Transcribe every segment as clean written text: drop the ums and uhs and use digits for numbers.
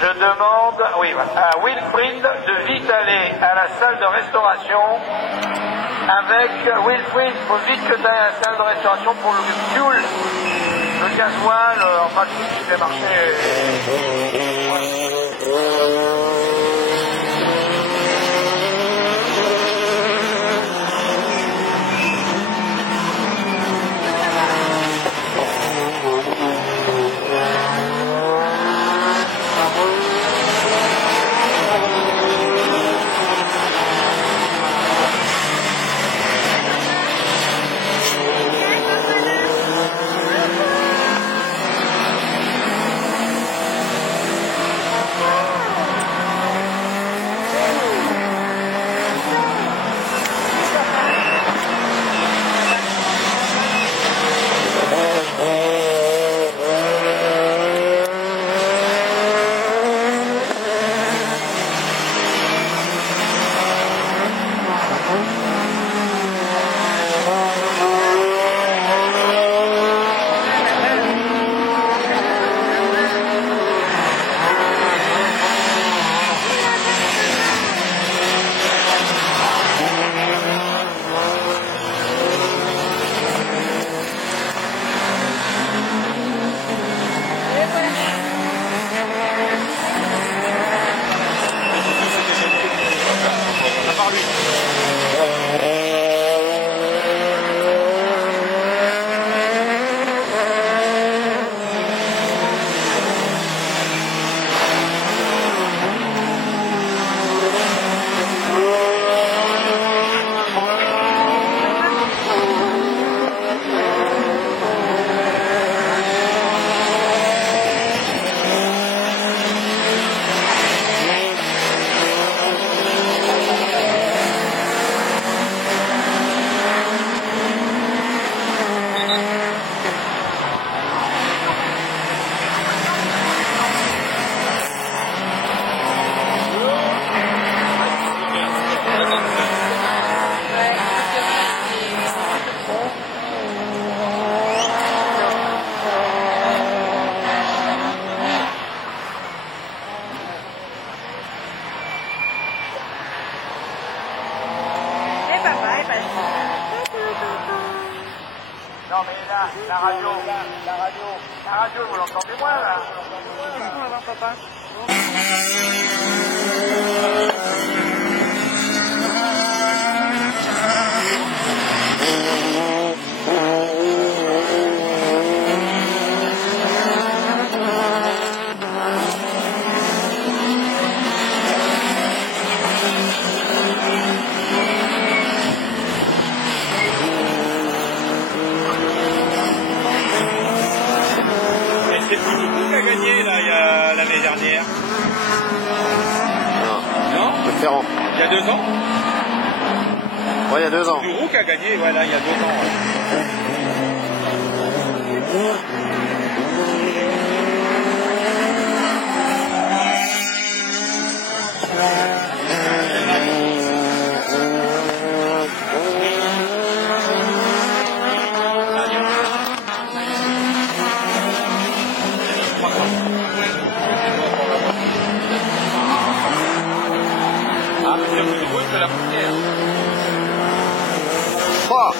Je demande à Wilfried de vite aller à la salle de restauration avec Wilfried, il faut vite que tu ailles à la salle de restauration pour le fuel, le gasoil, enfin tout ce qui fait marcher. Non mais là, la radio, vous l'entendez moins là? On va voir papa. C'est plus beaucoup qui a gagné là, l'année dernière. Non, Différent. il y a 2 ans. Ouais, il y a 2 ans. Dourou qui a gagné, voilà, il y a 2 ans. Ah, mais c'est plus drôle que la première. Oh.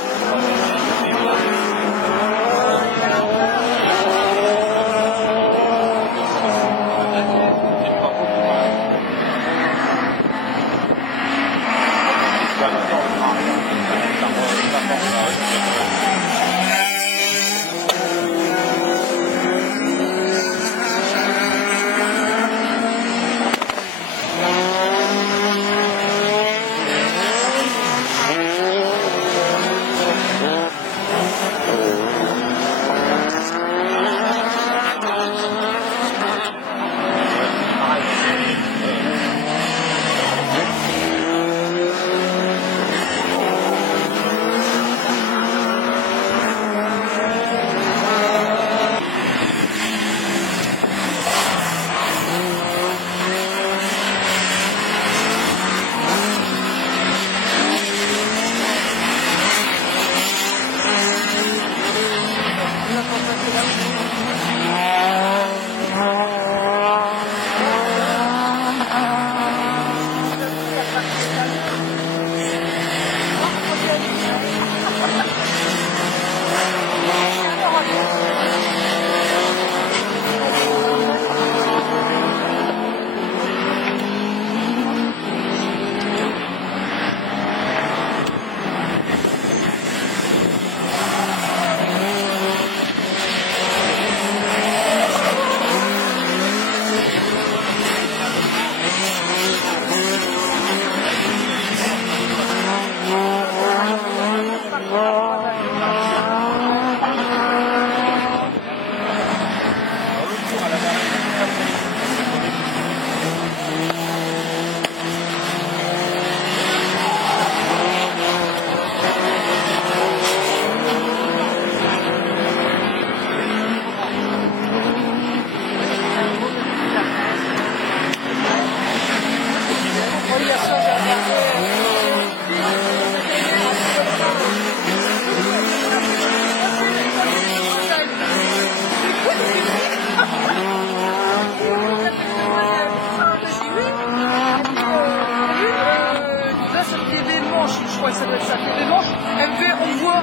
Je crois que ça doit être ça. Les manches, elle me fait, on me voit.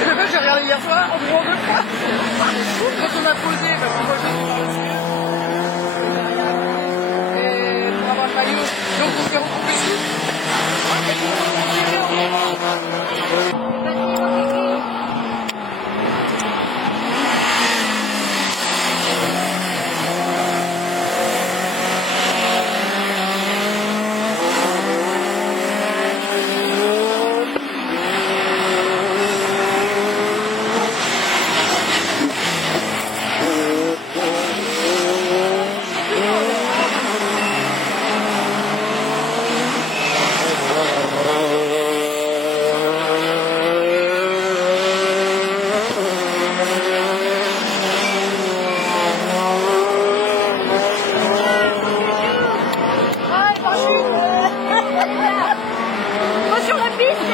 Et le fait, j'ai regardé hier soir, on me voit deux fois. Quand on a posé, parce que moi je et pour avoir le maillot, donc on s'est retrouvés ici. Sur la piste.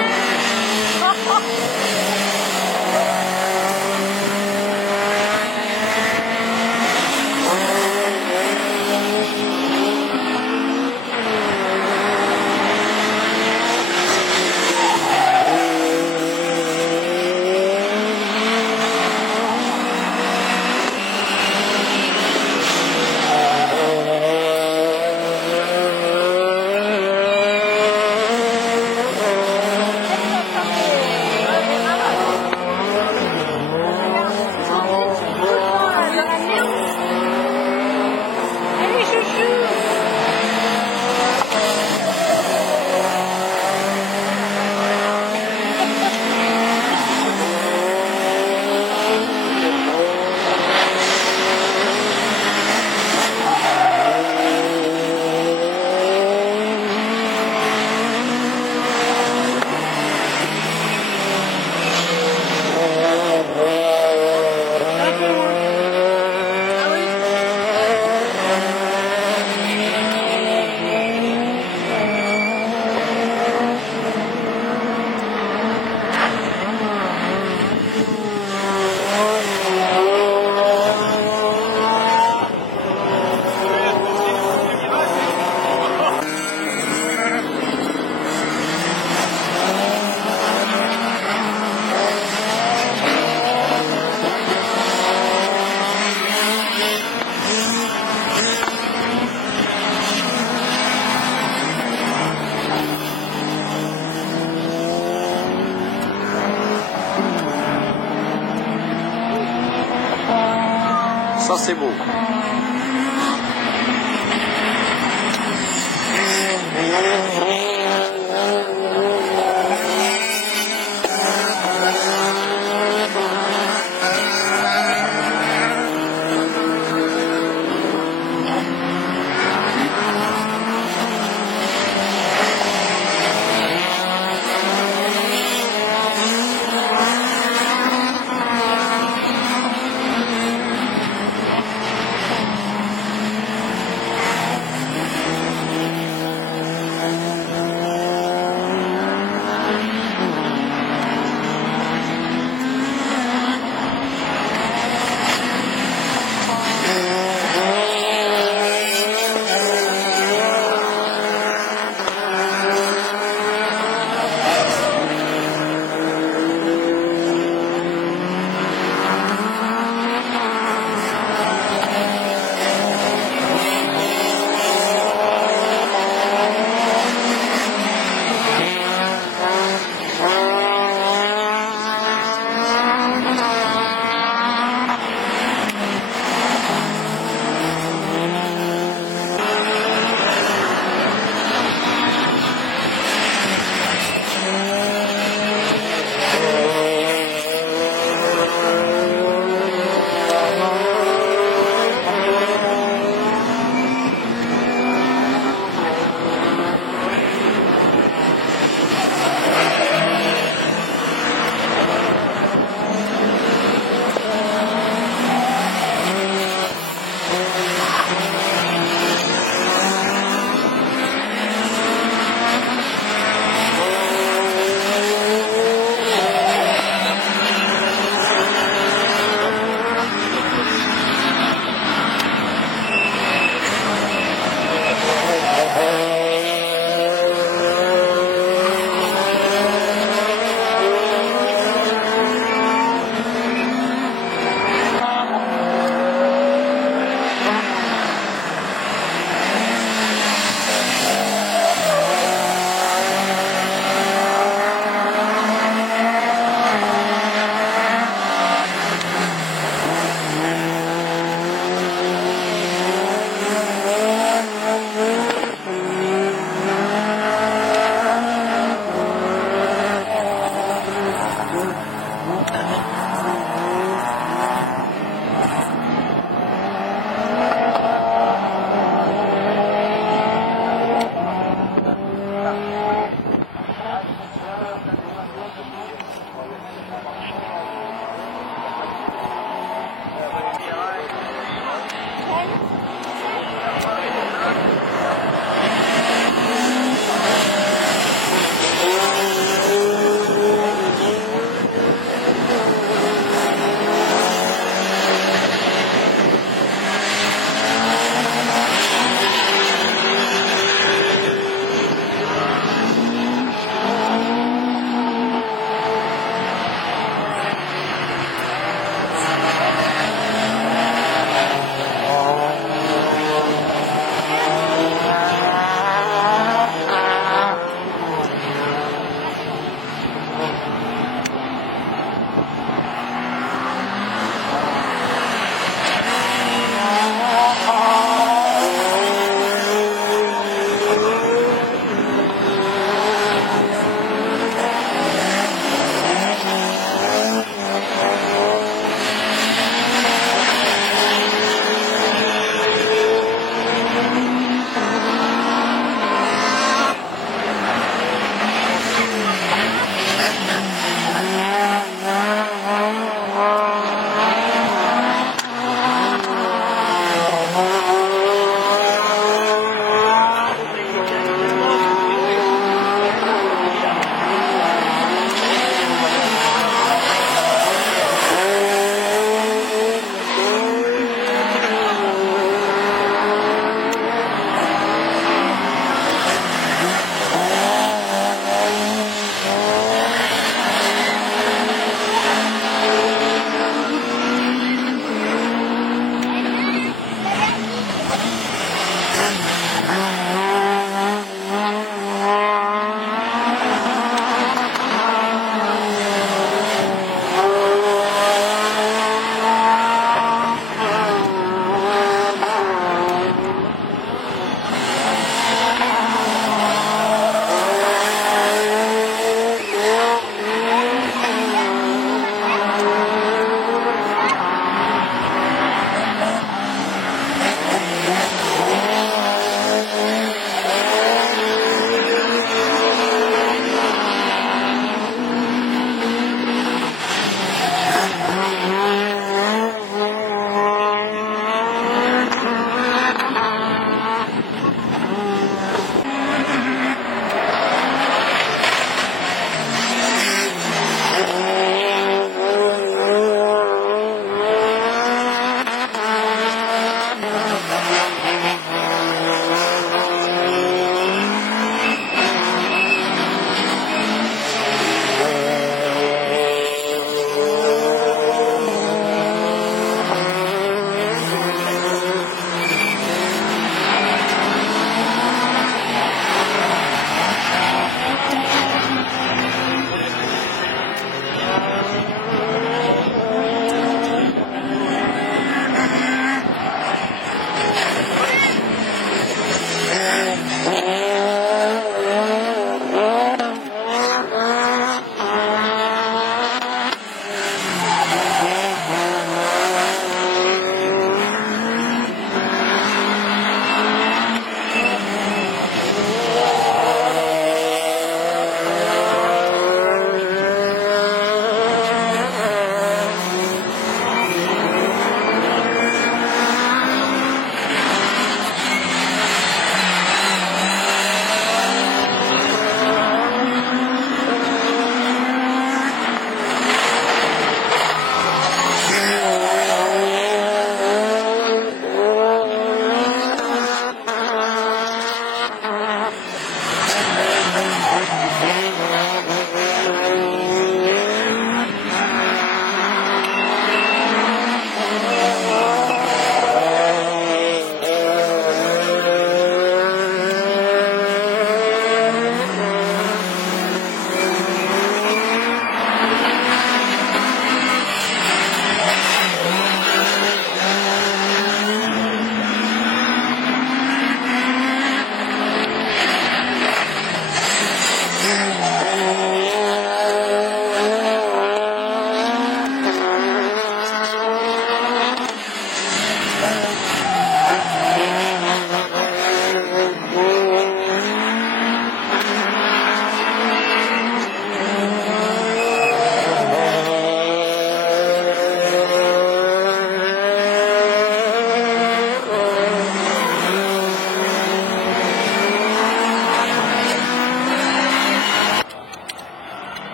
Ça, c'est beau.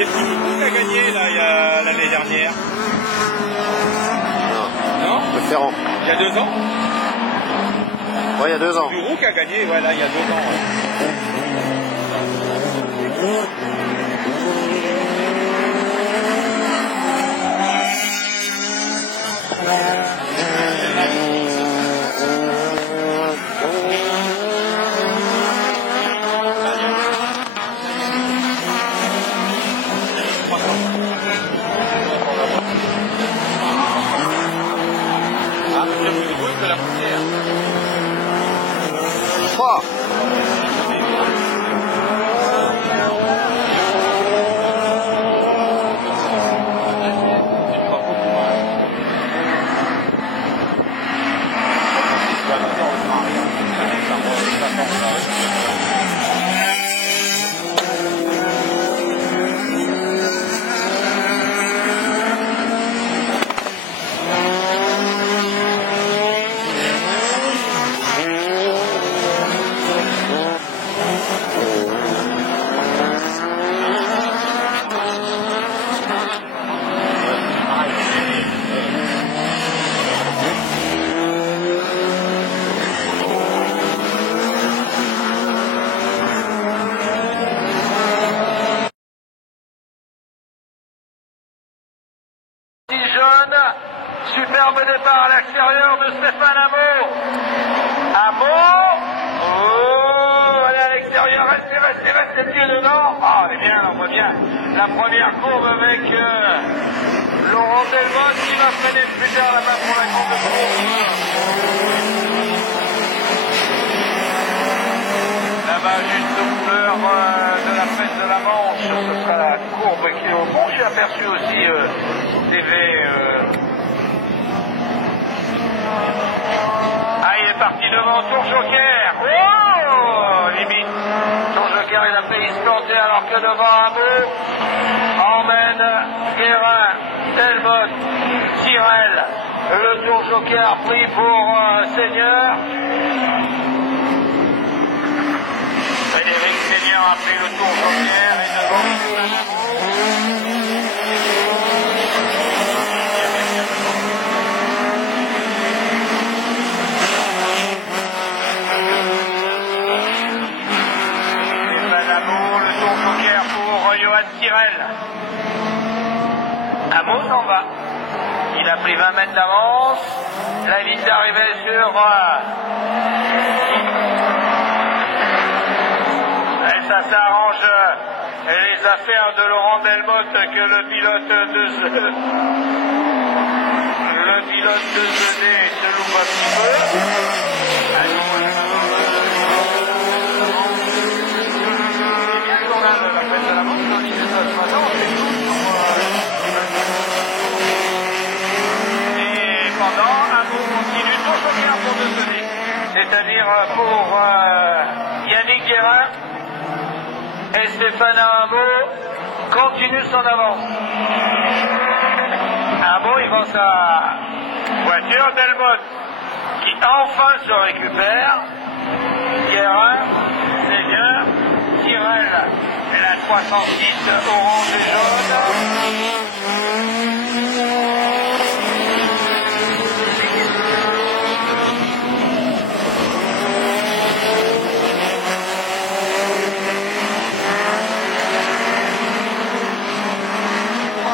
c'est Petit Boubou qui a gagné là, l'année dernière. Non? Le Ferrand. Il y a 2 ans? Ouais, il y a 2 ans. Bureau qui a gagné, voilà, il y a 2 ans. Trois. Superbe départ à l'extérieur de Stéphane Hameau. Hameau. Oh, elle est à l'extérieur. Restez pieds dedans. Ah, elle est bien, on voit bien. La première courbe avec Laurent Delmotte qui va freiner plus tard la main pour la courbe de courbe. Là-bas, juste aux couleurs de la fête de la Manche, ce sera la courbe qui est au bon. J'ai aperçu aussi TV. Ah, il est parti devant Tour Joker. Oh, limite. Tour Joker, il a failli se planter alors que devant Hameau emmène Guérin, Delmotte, Tyrrell. Le Tour Joker pris pour Seigneur. Frédéric Seigneur a pris le Tour Joker et devant Johan Tyrrell. Hameau s'en va. Il a pris 20 mètres d'avance. La ligne d'arrivée sur et ça s'arrange les affaires de Laurent Delmotte que le pilote de ZD se loupe un petit peu. Et pendant, Hameau continue Tour Joker pour Dessonner, c'est-à-dire pour Yannick Guérin et Stéphane Hameau continue son avance. Hameau, il vend sa voiture. Delmotte qui enfin se récupère. Guérin, Seigneur, Tyrrell et la 66 orange et jaune.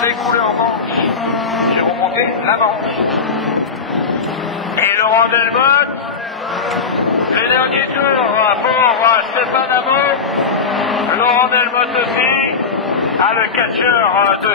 Les couleurs manches. J'ai remonté la manche. Et Laurent Delmotte, le dernier tour pour Stéphane Hameau. Laurent Delmotte aussi, le catcheur de...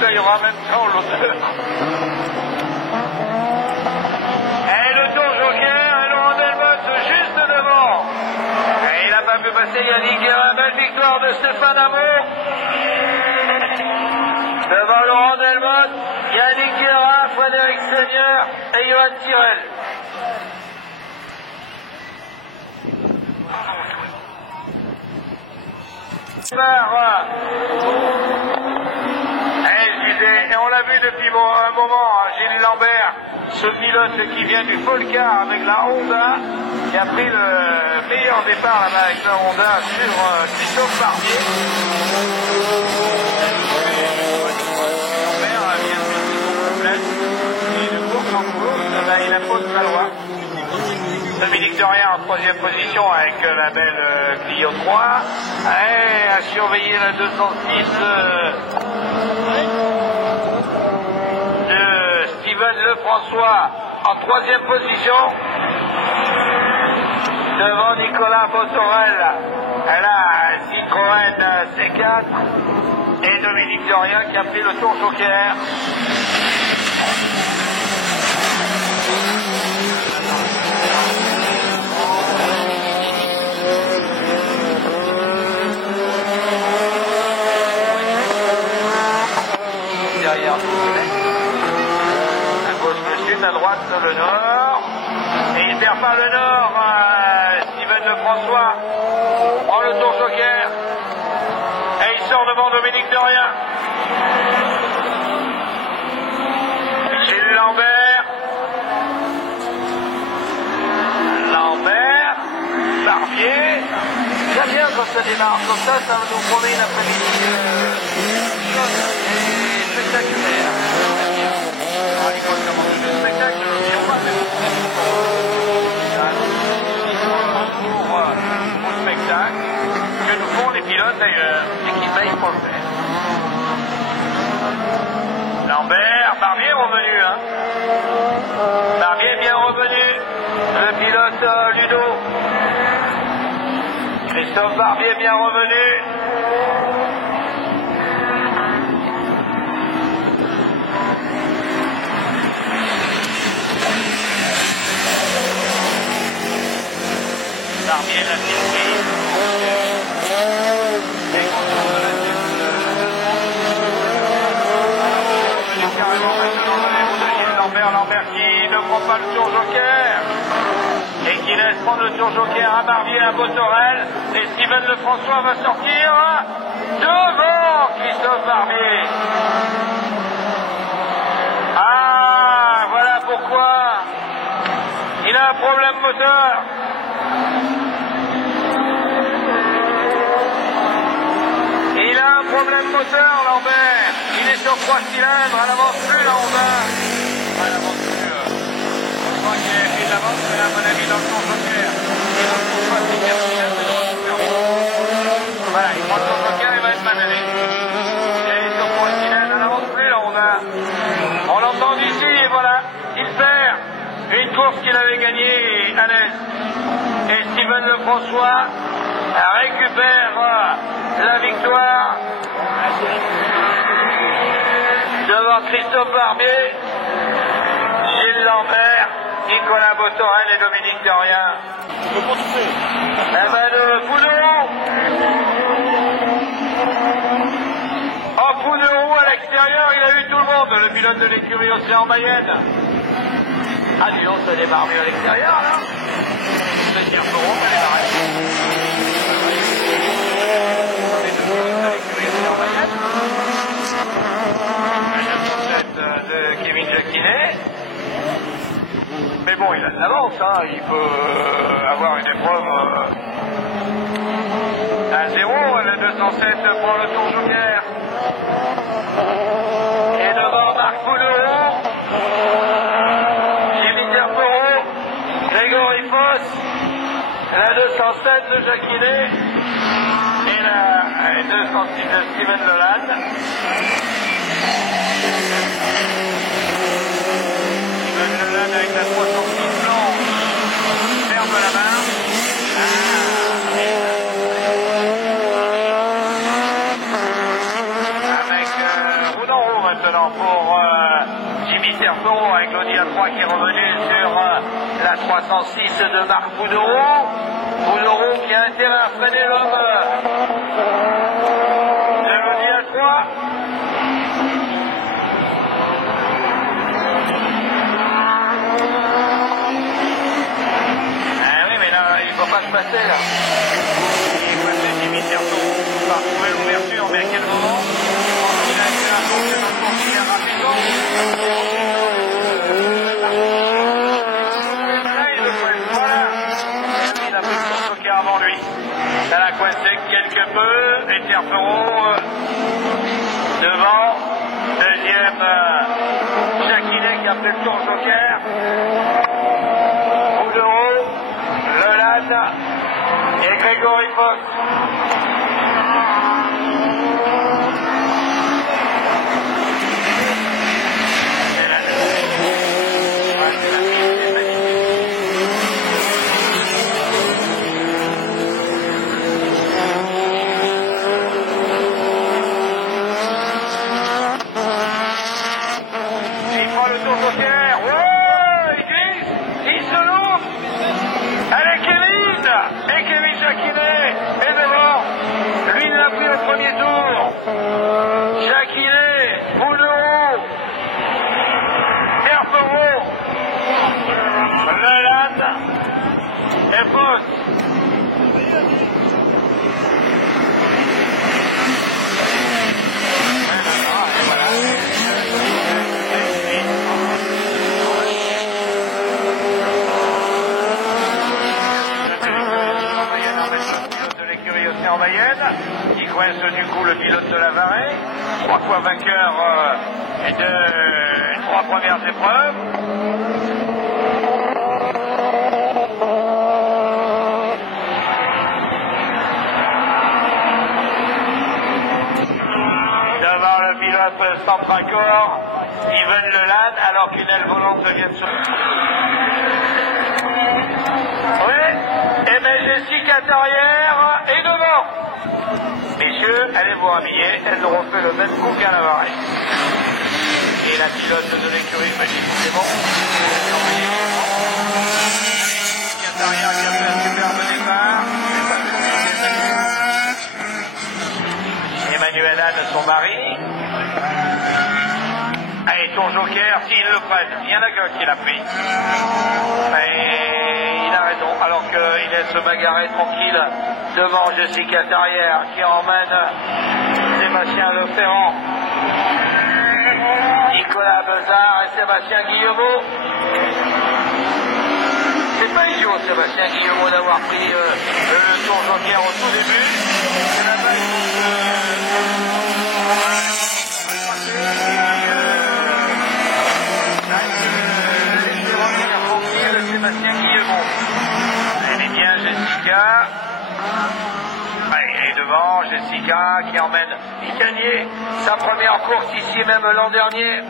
Il y aura en même temps l'auteur. Et le Tour Joker et Laurent Delmotte juste devant. Et il n'a pas pu passer Yannick Guérin. Belle victoire de Stéphane Hameau. Devant Laurent Delmotte, Yannick Guérin. Frédéric Seigneur et Johan Tirel. Et on l'a vu depuis un moment, Gilles Lambert, ce pilote qui vient du Polcar avec la Honda, qui a pris le meilleur départ là-bas avec la Honda sur Christophe Barbier. Lambert vient de faire son complète, et de course en course, il impose sa loi. Dominique Dorien en troisième position avec la belle Clio 3. Et à surveiller la 206 de Steven Lefrançois en troisième position. Devant Nicolas Botorel, la Citroën C4. Et Dominique Dorien qui a pris le tour joker. Derrière à gauche le sud, à droite le nord. Et il perd pas le nord, Steven Lefrançois prend le tour joker. Et il sort devant Dominique Dorien. Gilles Lambert. Barbier. Très bien quand ça démarre comme ça nous promet une après-midi spectaculaire. Alors, il faut commencer le spectacle, je ne sais pas, mais au spectacle que nous font les pilotes d'ailleurs et qui payent pour le faire. Lambert, Barbier est revenu, hein. Barbier est bien revenu, le pilote Ludo. Christophe Barbier est bien revenu. Barbier l'a surprise. Et contre la revenu carrément maintenant dans les roues de Gilles Lambert. Lambert qui ne prend pas le tour joker. Et qui laisse prendre le tour joker à Barbier, à Botorel. Et Steven Lefrançois va sortir devant Christophe Barbier. Ah, voilà pourquoi. Il a un problème moteur. Et il a un problème moteur, Lambert. Il est sur 3 cylindres, elle n'avance plus la Honda. Elle n'avance plus. Je crois qu'il a pris de l'avance, mais à mon avis dans le tour joker. Il ne trouve pas ses 4 cylindres, voilà, il prend le tour joker, il va être manuelé. Il est sur 3 cylindres, elle n'avance plus la Honda. On l'entend d'ici, et voilà, il perd une course qu'il avait gagnée à l'Est. Et Steven Lefrançois récupère la victoire devant Christophe Barbier, Gilles Lambert, Nicolas Botorel et Dominique Dorien. Eh ben le Pouneau, en Pouneau à l'extérieur, il a eu tout le monde, le pilote de l'écurie Océan Mayenne. Ah dis donc, ça démarre mieux à l'extérieur là. Le Tirperon va démarrer. Les deux pilotes de l'écurie Océan Mayenne. La 907 de Kevin Jacquinet. Mais bon, il a de l'avance, hein. Il peut avoir une épreuve à 0. La 207 prend le tour joker. Et devant Marc Pouneau, Jimmy Terpereau, Grégory Foss, la 207 de Jacquinet et la 206 de Steven Leland. Avec la 306 blanche, ferme la main. Avec roue en roue maintenant pour Jimmy Terpereau avec l'Audi A3 qui est revenu sur la 306 de Marc Pouneau. Pouneau qui a intérêt à freiner l'homme de l'Audi A3. qui passait là. Il passait Jimmy Terreau, on va retrouver l'ouverture, mais à quel moment? Il a fait un tour de notre rapidement. Voilà. Il a pris son joker avant lui. Ça l'a coincé quelque peu, et Terreau devant. Deuxième, Jacquinet qui a fait le tour joker. Boulereau, Leland et Grégory Fox. Premier tour, Jacquinet, Boulereau, Terreau, Leland et Foss. En Mayenne, qui coince du coup le pilote de la Varée, 3 fois vainqueur de 3 premières épreuves. Devant le pilote Centracor, Yven Leland, alors qu'une aile volante vient de se... Oui, et bien Jessica Tarrière est devant. Messieurs, allez vous rhabiller, elles auront fait le même coup qu'à la Varée. Et la pilote de l'écurie me dit c'est bon. Jessica Tarrière qui a fait un superbe départ. Emmanuel Anne, son mari. Allez, tour joker, s'ils le prennent. Il y en a qu'un qui l'a pris. Et il a raison, alors qu'il laisse se bagarrer tranquille devant Jessica Tarrière qui emmène Sébastien Leferrand, Nicolas Bezard et Sébastien Guillemot. C'est pas idiot Sébastien Guillemot d'avoir pris le tour joker au tout début. C'est la balle Sébastien Guillemot. Elle est bien Jessica. Et devant Jessica qui emmène Picanier, sa première course ici même l'an dernier.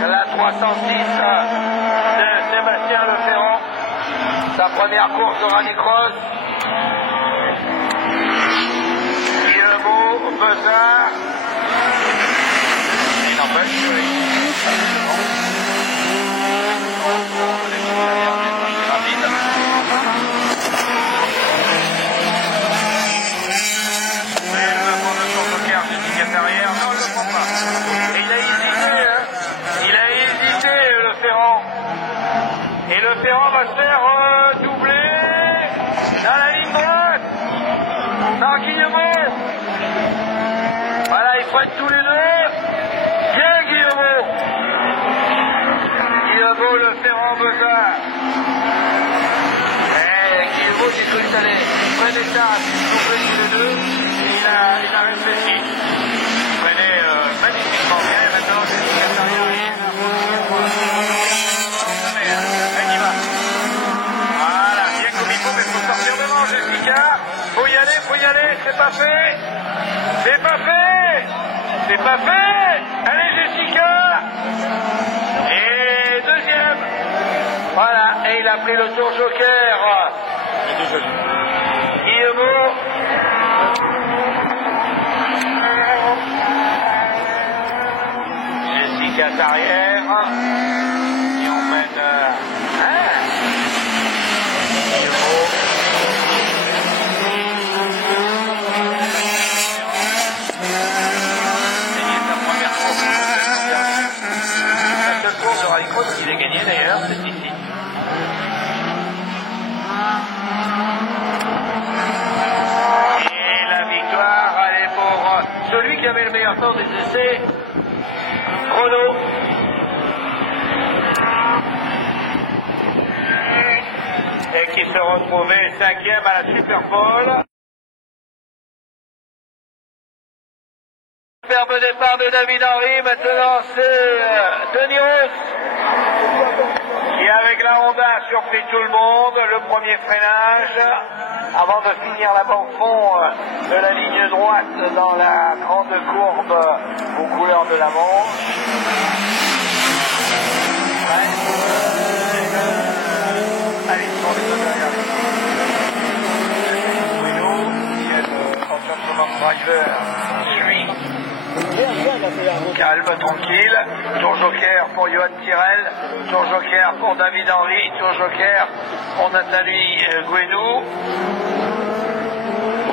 La 306 de Sébastien Leferrand. Sa première course de rallycross. Guillemot, Bezard. Il n'empêche que Arrière, non, il ne le prend pas. Et il a hésité, hein. Il a hésité, le Ferrand. Et le Ferrand va se faire doubler dans la ligne droite par Guillemot. Voilà, ils freinent tous les deux. Bien Guillemot. Guillemot, le Ferrand, Bezard. Et Guillemot, j'ai cru que ça allait freiner ça, doubler tous les deux. Et il a réfléchi. Prenez magnifiquement bien, et maintenant Jessica Tarrière elle y va. Voilà, bien comme il faut, mais il faut sortir devant Jessica. Faut y aller, c'est pas fait. C'est pas fait. C'est pas fait. Allez Jessica. Et deuxième. Voilà, et il a pris le tour joker. Guillemot. Jessica Tarrière qui emmène Guillemot. Gagné sa première course. La seule course de rallycross qu'il a gagné d'ailleurs, c'est ici. préparateur des essais. Chrono. Et qui se retrouvait 5e à la Superpole. Superbe départ de David Henry, maintenant c'est Denis Roos qui avec la Honda a surpris tout le monde, le premier freinage avant de finir là-bas au fond de la ligne droite dans la grande courbe aux couleurs de la Manche. Allez, ils sont les deux derrière les Bruno, qui est le entraînement driver, suit. Calme, tranquille. Tour joker pour Johan Tyrrell, tour joker pour David Henry, tour joker pour Nathalie Gouenou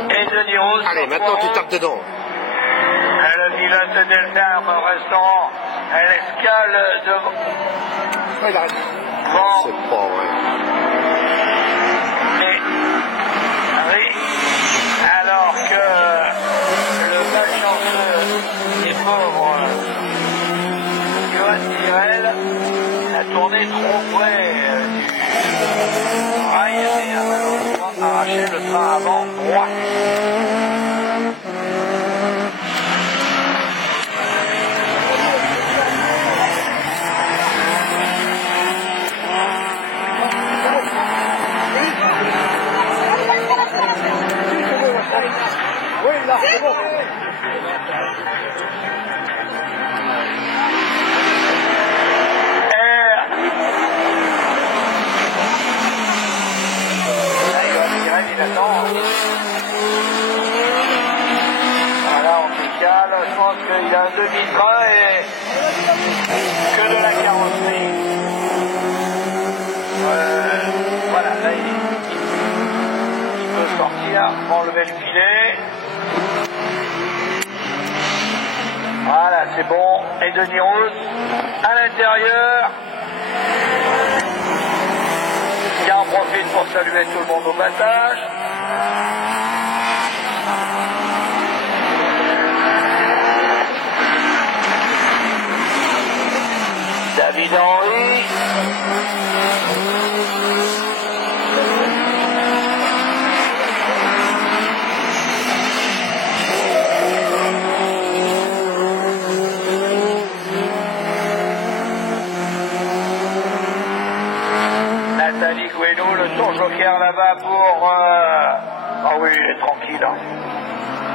et Denis Roos. Allez, maintenant tu tapes dedans. Le pilote d'Elterme restant à l'escale devant. Bon. C'est pas vrai. Et oui, alors que le malchanceux et pauvre Johan Tyrrell a tourné trop près du rail et a malheureusement arraché le train avant droit. Oui, là, c'est bon. Il attend. Voilà, on décale. Je pense qu'il a un demi-train et que de la carrosserie. Voilà, là il peut sortir, enlever le filet. Voilà, c'est bon. Et Denis Roos à l'intérieur. Qui en profite pour saluer tout le monde au passage. David Henry. Nathalie Gouenou, le tour joker là-bas pour... Ah oui, il est tranquille. Hein.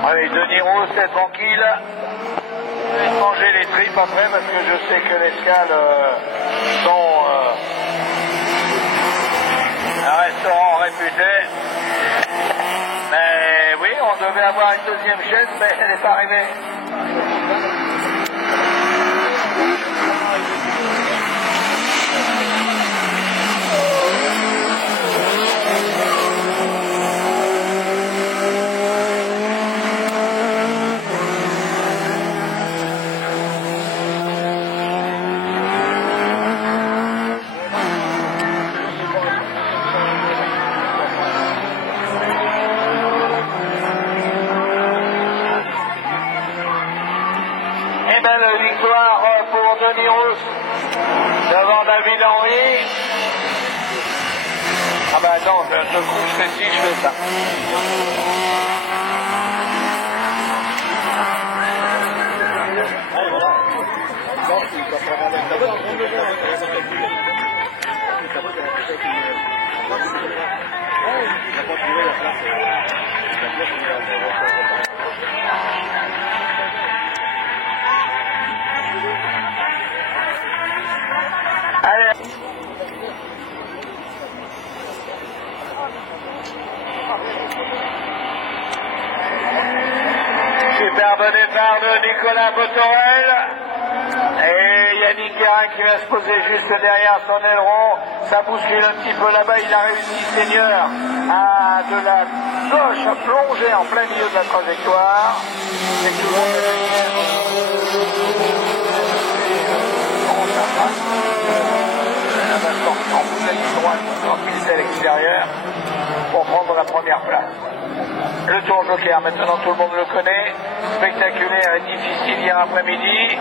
Allez, Denis Roos est tranquille. Je vais manger les tripes après parce que je sais que l'escale sont un restaurant réputé. Mais oui, on devait avoir une deuxième chaise, mais elle n'est pas arrivée. Belle victoire pour Denis Roos devant David Henry. Ah bah attends, je couche si je fais ça. Allez. Superbe départ de Nicolas Botorel. Et Yannick Guérin qui va se poser juste derrière son aileron. Ça bouscule un petit peu là-bas. Il a réussi, Seigneur, à de la gauche à plonger en plein milieu de la trajectoire. Et tout le monde la ligne droite, pour glisser à l'extérieur pour prendre pour la première place. Le Tour Joker, maintenant tout le monde le connaît, spectaculaire et difficile hier après-midi.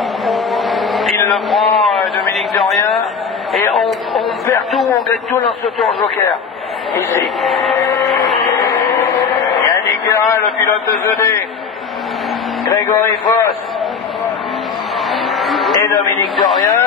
Il le prend, Dominique Dorien, et on perd tout, on gagne tout dans ce Tour Joker. Ici. Yannick Guérin, le pilote de ZD, Grégory Foss et Dominique Dorien.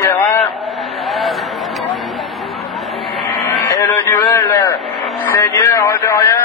Guérin et le duel Seigneur-Dorien.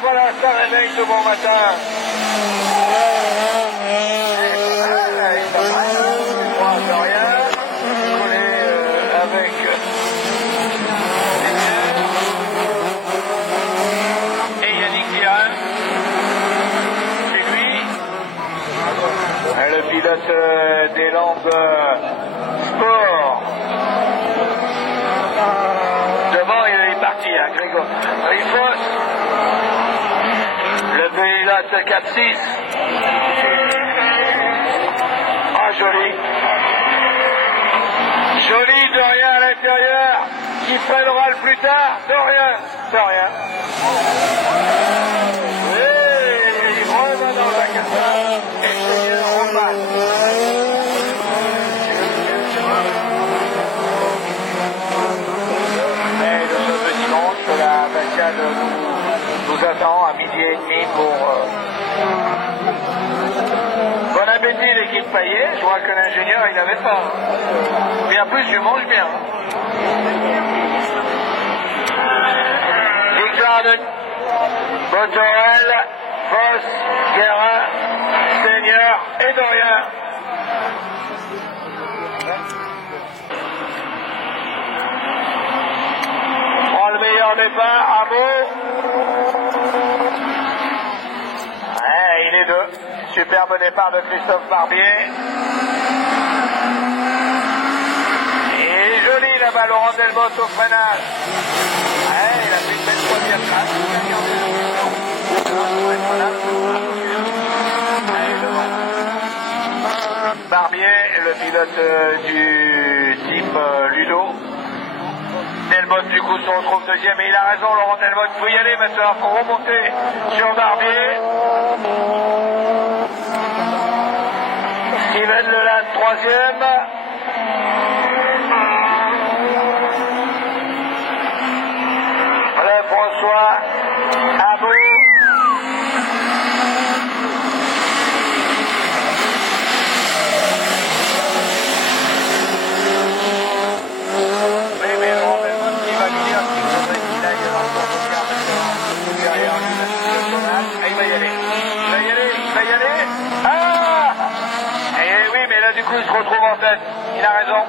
Voilà, ça réveille ce bon matin. Avec et Yannick Guérin, c'est lui, le pilote des Landes Sport. Devant, il est parti, hein, Grégory Foss. Le pilote 4-6. Ah, joli. Joli Dorien à l'intérieur, qui freinera le plus tard. Dorien. Oui, il remet dans la carte. Et Seigneur repasse. Et de ce petit dimanche, la cascade nous attend à 12h30 pour... Bon appétit l'équipe Payet. Je vois que l'ingénieur il n'avait pas. Mais en plus je mange bien. Victoire de Botorel, Foss, Guérin, Seigneur et Dorien. Prend le meilleur départ, il est deux. Superbe départ de Christophe Barbier. Et joli là-bas, Laurent Delbosse au freinage. Il a fait une belle première place. Barbier, le pilote du team Ludo. Delbotte du coup se retrouve deuxième et il a raison, Laurent Delbotte, il faut y aller maintenant, il faut remonter sur Barbier. Steven Leland troisième. François Abou. Du coup, il se retrouve en tête. Il a raison.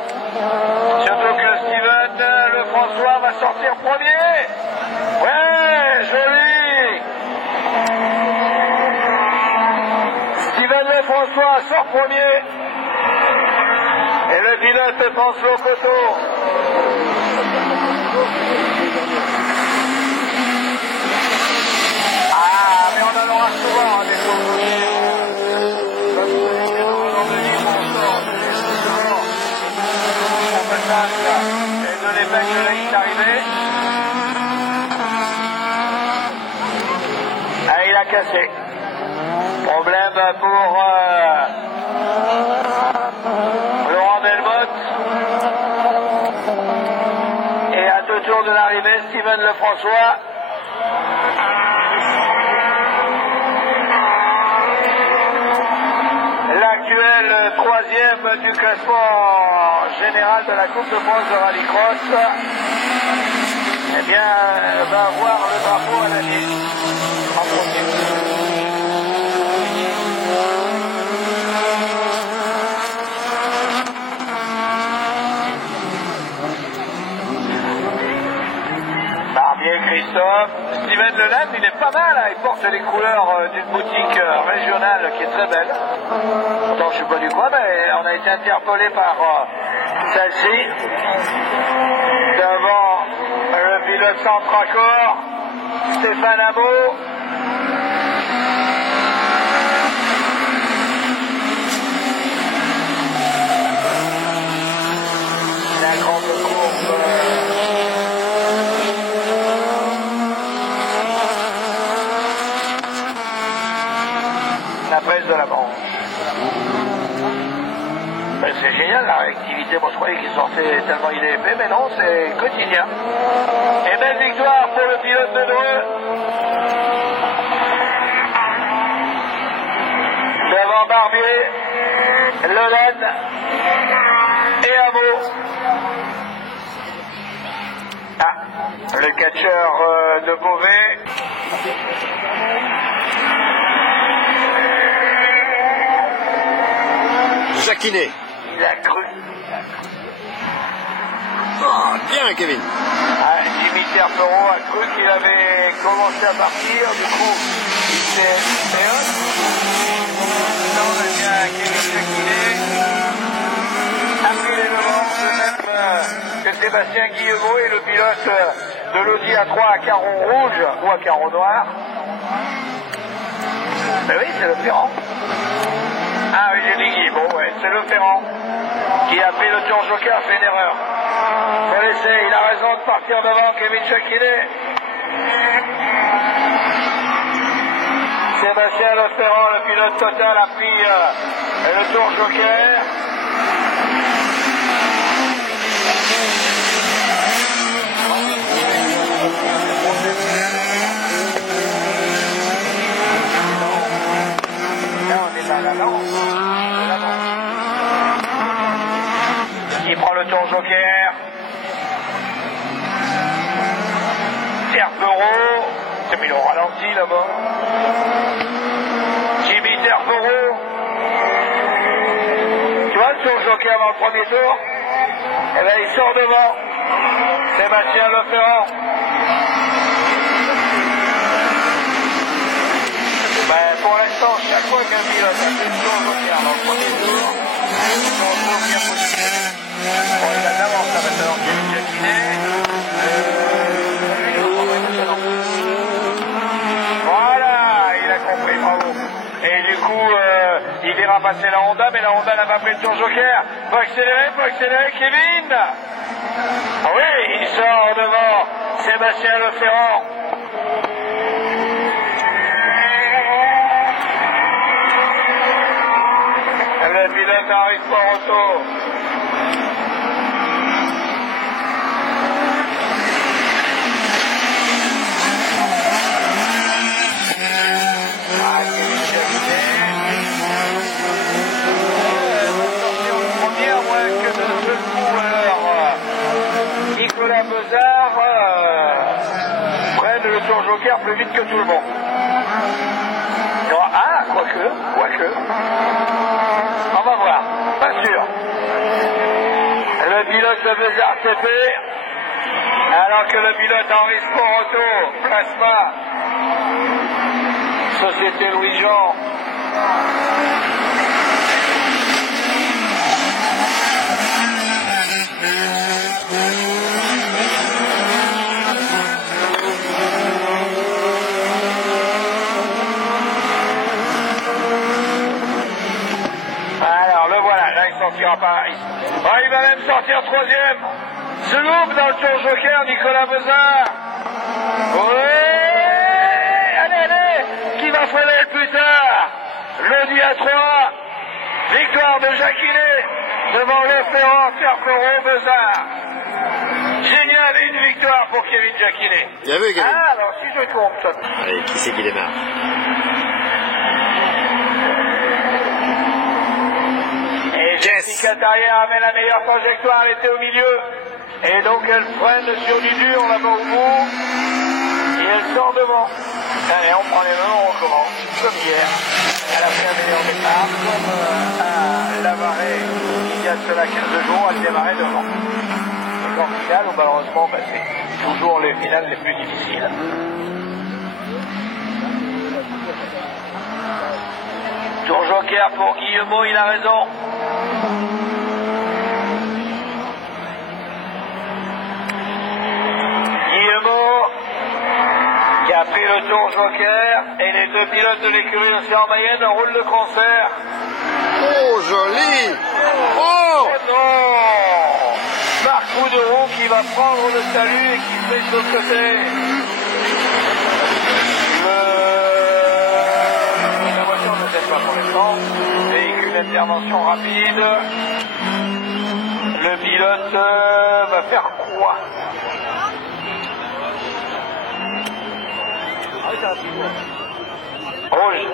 Surtout que Steven Le François va sortir premier. Ouais, joli. Steven Le François sort premier. Et le pilote pense au poteau. Ah, mais on en aura souvent des poteaux. Et de l'évêque de l'Aït arrivé. Il cassé. Problème pour Laurent Delmotte. Et à 2 tours de l'arrivée, Steven Lefrançois. L'actuel 3e du classement général de la Coupe de France de rallycross, eh bien, va avoir le drapeau à la ligne en premier. Barbier, Christophe, Steven Leland, il est pas mal, hein, il porte les couleurs d'une boutique régionale qui est très belle. Pourtant je suis pas du coin, mais on a été interpellé par celle-ci. Devant le pilote Centracor, Stéphane Amo. La grande courbe. La presse de la Manche. Ben, c'est génial la réactivité, moi je croyais qu'il sortait tellement il est épais, mais non, c'est quotidien. Et belle victoire pour le pilote de Dreux. Devant Barbier, Leland et Amo. Ah, le catcheur de Beauvais. Jacquinet. Il a cru. Oh, bien, Kevin. Ah, Jimmy Terpereau a cru qu'il avait commencé à partir, du coup, il s'est fait non, eh bien, Kevin Jacquinet a pris les devants, de même que Sébastien Guillemot et le pilote de l'Audi A3 à carreau rouge ou à carreau noir. Ben oui, c'est le Ferrand. Ah oui, j'ai dit Guy. Bon, ouais, c'est le Ferrand qui a fait le tour joker, fait une erreur. Faut laisser, il a raison de partir devant Kevin Jacquinet. Sébastien Leferrand, le pilote Total, a pris le tour joker. Là, on est à l'avant. Il prend le tour joker. Terpereau. C'est mis au ralenti là-bas. Jimmy Terpereau. Tu vois le tour joker dans le premier tour? Eh bien, il sort devant. Sébastien Leferrand. Ben, pour l'instant, chaque fois qu'un pilote a fait le tour joker dans le premier tour, il se retrouve bien positionné. Bon, il a de l'avance là maintenant, Kevin Jacquinet. Voilà, il a compris, bravo. Et du coup, il ira passer la Honda, mais la Honda n'a pas pris le tour joker. Faut accélérer, Kevin. Ah oui, il sort devant Sébastien Leferrand. Le pilote arrive pas auto. Nicolas Bezard prenne le tour joker plus vite que tout le monde. Ah, quoique. On va voir, pas sûr. Le pilote de Bezard TP, alors que le pilote Henri Sport Auto, Plasma, Société Louis-Jean. Sortira pas. Oh, il va même sortir troisième. Sloop dans le tour joker, Nicolas Bezard. Oui, allez, qui va va freiner plus tard. Le à 3. Victoire de Jacquinet devant Lefebvre, Ferperon, Bezard. Génial, une victoire pour Kevin Jacquinet. Bien vu, Kevin. Ah, alors si je compte. Allez, qui c'est qui démarre? Et Jessica Tarrière amène la meilleure trajectoire, elle était au milieu. Et donc elle freine sur du dur là-bas au bout. Et elle sort devant. Allez, on prend les mains, on recommence. Comme hier. Elle a fait un meilleur départ. Comme à Lavarée, il y a cela 15 jours, elle démarrait devant. Et en finale, malheureusement, c'est toujours les finales les plus difficiles. Tour joker pour Guillemot, il a raison. Guillemot qui a pris le tour joker et les deux pilotes de l'écurie Océan Mayenne en roule de concert. Oh, joli! Oh! Non! Marc Bouderoux qui va prendre le salut et qui se met de l'autre côté. La voiture ne s'aide pas pour l'instant. Véhicule d'intervention rapide. Le pilote va faire quoi? Rouge.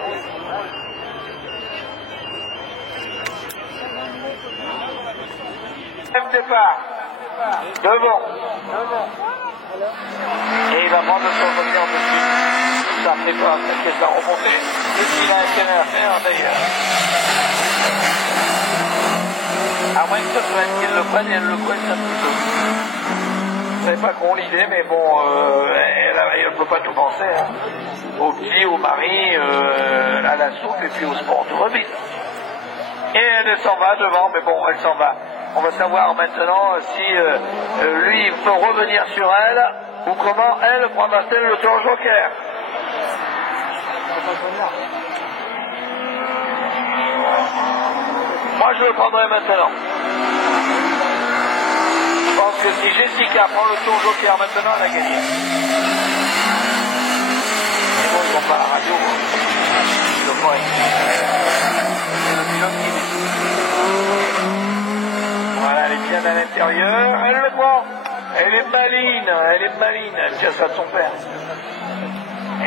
Même départ. Devant. Et il va prendre son moteur dessus. Ça fait pas que ça remonter. Ce qu'il a intérêt à faire d'ailleurs. À moins que ce soit elle qui le prenne et elle le coince un petit peu. Je ne savais pas qu'on l'idée, mais bon, elle ne peut pas tout penser. Hein. Au petit, au mari, à la soupe et puis au sport de remise. Et elle s'en va devant, mais bon, elle s'en va. On va savoir maintenant si lui peut revenir sur elle ou comment elle prendra-t-elle le tour joker. Moi, je le prendrai maintenant. Je pense que si Jessica prend le tour joker maintenant, elle a gagné. Mais bon, ils vont pas à la radio. Le point. C'est le pilote qui décide. Voilà, elle est bien à l'intérieur. Elle le prend. Elle est maline. Elle est maline. Elle tient ça de son père.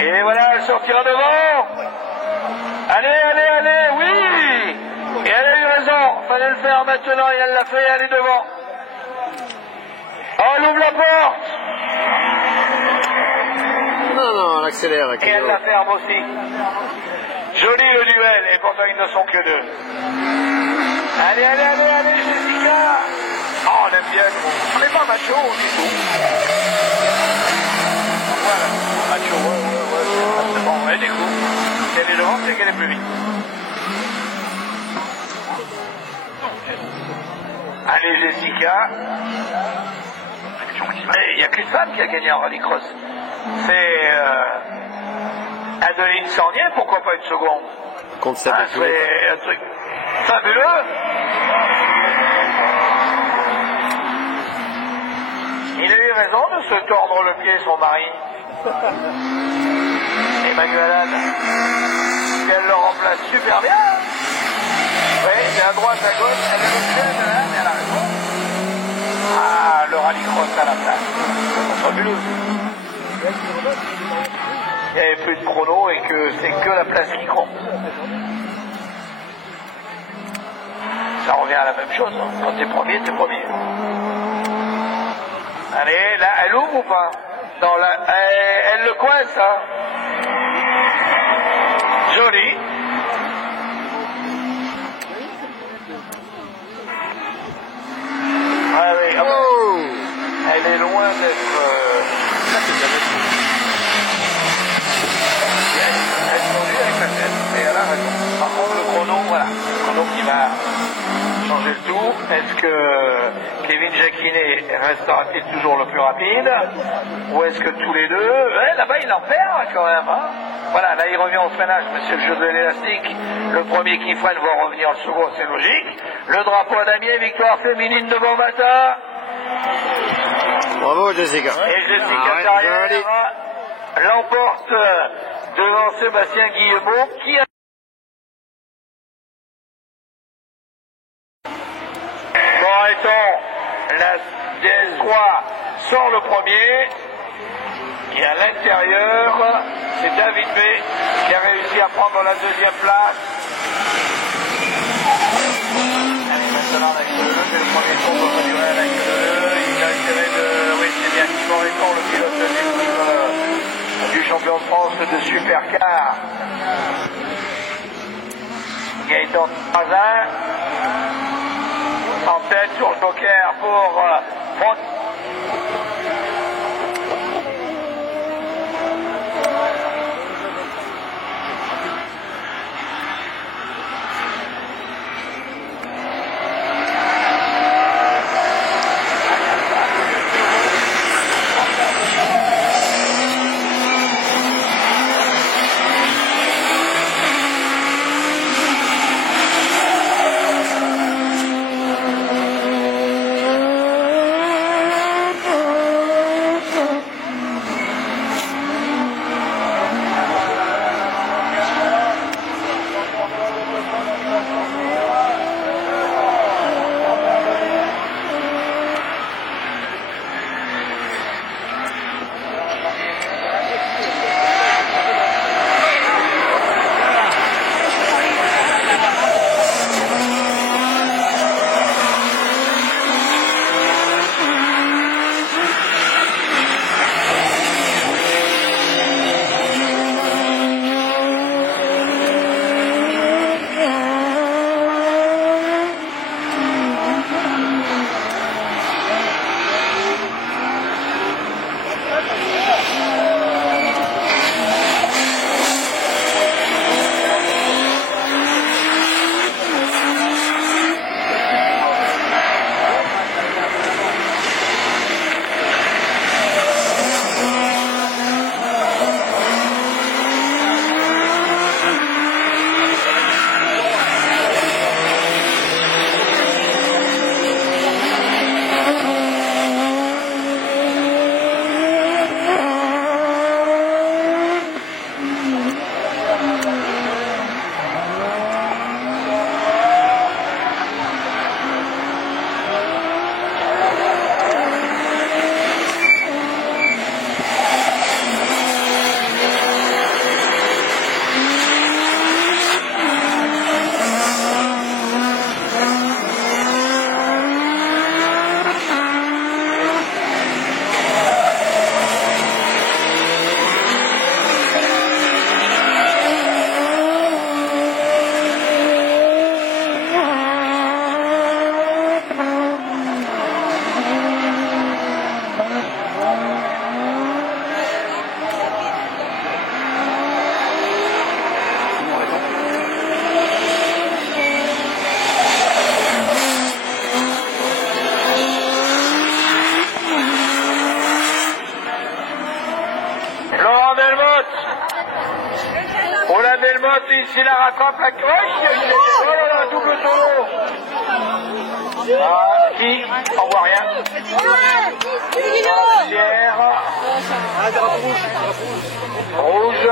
Et voilà, elle sortira devant. Allez, allez, allez, oui. Et elle a eu raison. Fallait le faire maintenant et elle l'a fait. Elle est devant. Oh, elle ouvre la porte. Non, non, elle accélère. Et elle la ferme aussi. Joli le duel. Et pourtant, ils ne sont que deux. Allez, allez, allez, allez, Jessica. Oh, on aime bien. On n'est pas macho du tout. Voilà. Macho, ouais. C'est bon, elle découvre. Si elle est devant, c'est qu'elle est plus vite. Allez, Jessica. Il n'y a qu'une femme qui a gagné en rallycross. C'est Adeline Sornier, pourquoi pas une seconde? Contre ça, c'est un truc fabuleux. Il a eu raison de se tordre le pied, son mari. Emmanuel Anne. Elle le remplace super bien. Oui, c'est à droite, à gauche. Elle est bien, elle a raison. Ah, le rallycross à la place. C'est fabuleux. Il n'y avait plus de chrono et que c'est que la place qui compte. Ça revient à la même chose. Hein. Quand t'es premier, t'es premier. Allez, là, elle ouvre ou pas? Non, là, elle le coince, hein. Joli. Ah oui, ah, oh. elle est loin d'être... Elle conduit avec la tête, et elle a raison. Par contre, le chrono, voilà, le chrono qui va changer le tout. Est-ce que Kevin Jacquinet restera-t-il toujours le plus rapide? Ou est-ce que tous les deux... là-bas, il en perd quand même, hein. Voilà, là, il revient au freinage, monsieur le jeu de l'élastique. Le premier qui freine va revenir, le second, c'est logique. Le drapeau à damier, victoire féminine de bon matin. Bravo, Jessica. Et Jessica Tarrière l'emporte devant Sébastien Guillemot qui a... La DS3 sort le premier et à l'intérieur c'est David B qui a réussi à prendre la deuxième place. Maintenant avec c'est le premier tour de durer avec il a essayé de... Oui, c'est bien Yvan Réton, le pilote du champion de France de Supercar. Gaëtan Trazin en tête sur le joker pour ici la rattrape la crèche, oh là là, double solo. Ah, qui? On voit rien. Pierre. Rouge.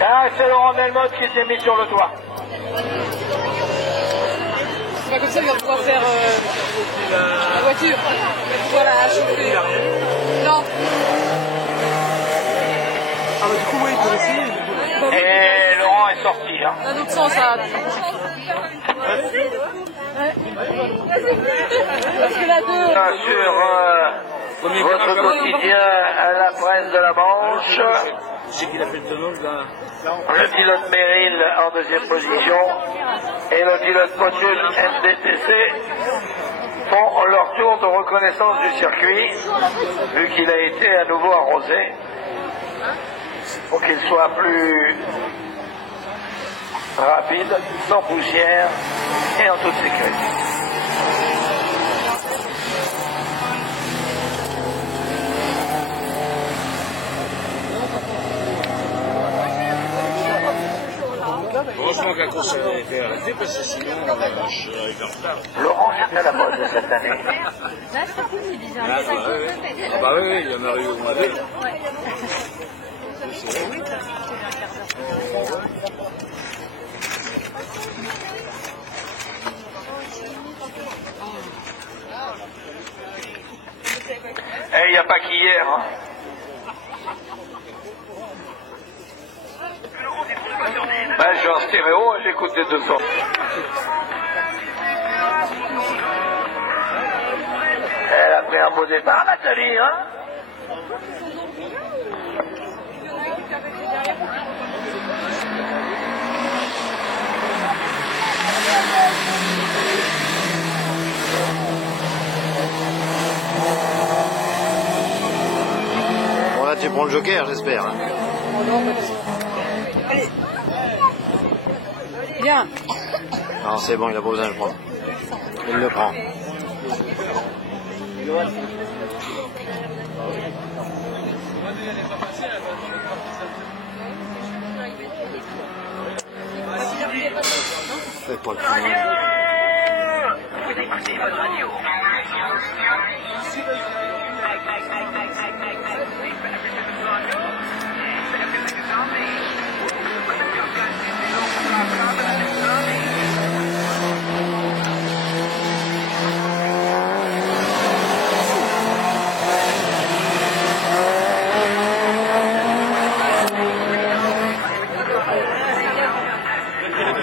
Ah, c'est Laurent Delmotte qui s'est mis sur le toit. C'est pas comme ça qu'il va pouvoir faire la voiture. Voilà, chauffer. Non. Ah bah du coup, oui, il peut essayer. Et Laurent est sorti. Hein. Dans l'autre sens, ça. Parce que la 2... Sur votre quotidien à la presse de la Manche. C'est qu'il a fait le tonneau, là. Le pilote Merrill en deuxième position et le pilote Motul MDTC font leur tour de reconnaissance du circuit, vu qu'il a été à nouveau arrosé, pour qu'il soit plus rapide, sans poussière et en toute sécurité. Heureusement que la course a été arrêtée parce que sinon je serais en retard. Laurent est à la mode cette année. Ah bah oui, il y en a eu au mois d'août. il n'y a pas qu'hier. Hein. Ben, je suis en stéréo, j'écoute des deux sons. Elle a pris un beau départ, Nathalie, hein? Bon là tu prends le joker j'espère. Allez. Bien. Non c'est bon, il a pas besoin de le prendre. Il le prend. Fais pas le coup. Vous écoutez votre radio.